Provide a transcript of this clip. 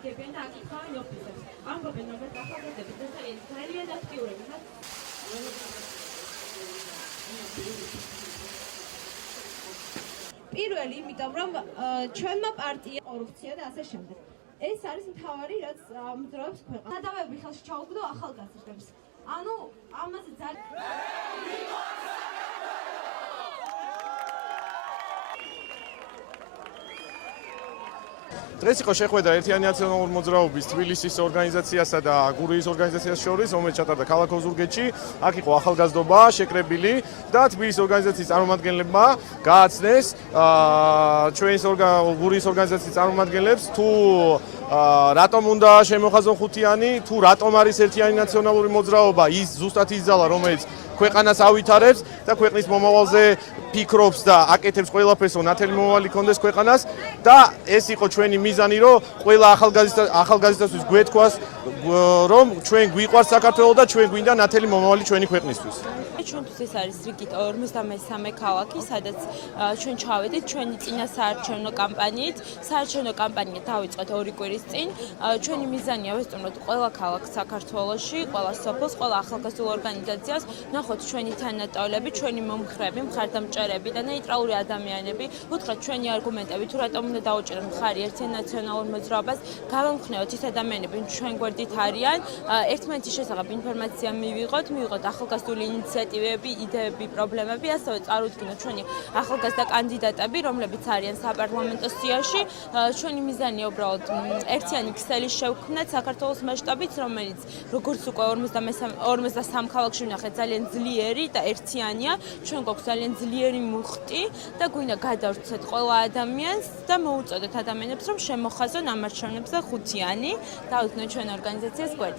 იდგებიან და აკითხავენ ოფისებს. ამბობენ, რომ ახალგაზრდები ძალიან აქტიურები ხართ. პირველი, იმიტომ რომ ჩვენმა პარტია კორუფცია და ასე შემდეგ. ეს არის მთავარი, რაც ამძრავებს ქვეყანას. სადავეები ხელში ჩაუგდო ახალგაზრდებს. ანუ ამაზე ძალიან დღეს იყო შეხვედრა ერთიანი ნაციონალური მოძრაობის თბილისის ორგანიზაციასა და გურიის ორგანიზაციას შორის, რომელიც ჩატარდა ქალაქ ოზურგეთში. აქ იყო ახალგაზრდობა შეკრებილი და თბილისის ორგანიზაციის წარმომადგენლებმა გააცნეს ჩვენს გურიის ორგანიზაციის წარმომადგენლებს თუ რატომ უნდა შემოხაზონ ხუთიანი, თუ რატომ არის ერთიანი ნაციონალური მოძრაობა, ის ზუსტად ის ძალა, რომელიც ქვეყანას ავითარებს და ქვეყნის მომავალზე ფიქრობს და აკეთებს ყველაფერს, რომ ნათელი მომავალი ქონდეს ქვეყანას და ეს იყო ჩვენი მიზანი, რომ ყველა ახალგაზრდასთვის გვეთქვას, რომ ჩვენ გვიყვარს საქართველო და ჩვენ გვინდა ნათელი მომავალი ჩვენი ქვეყნისთვის. ჩვენთვის ეს არის რიგით 53 ქალაქი, სადაც ჩვენ ჩავედით ჩვენი წინა საარჩევნო კამპანიით. საარჩევნო კამპანია დავიწყეთ 2 კვირის წინ. ჩვენი მიზანია ვესწროთ ყველა ქალაქს საქართველოში, ყველა სოფელს, ყველა ახალგაზრდულ ორგანიზაციას, ნახოთ ჩვენი თანატოლები, ჩვენი მომხრები, მხარდამჭერები და ნეიტრალური ადამიანები, უთხრათ ჩვენი არგუმენტები, თუ რატომ უნდა დაუჭიროთ მხარი ერთიან ნაციონალურ მოძრაობას, გავამხნევოთ ის ადამიანები, ჩვენ გვერდით არიან, ერთმანეთის შესახებ ინფორმაცია მივიღოთ ახალგაზრდული ინიციატივები, იდეები, პრობლემები, ასევე წარუდგინოთ ჩვენი ახალგაზრდა კანდიდატები, რომლებიც არიან საპარლამენტო სიაში. ჩვენი მიზანია უბრალოდ ერთიანი ქსელის შევქმნათ საქართველოს მასშტაბით, რომელიც როგორც უკვე 53 ქალაქში ვნახეთ ძალიან ძლიერი და ერთიანია. ჩვენ გვაქვს ძალიან ძლიერი მუხტი და გვინდა გადავრცეთ ყველა ადამიანს და მოუწოდოთ ადამიანებს, რომ შემოხაზონ ამ არჩევნებზე ხუთიანი. დავიწყოთ ჩვენ ორგანიზაციას გვერდით.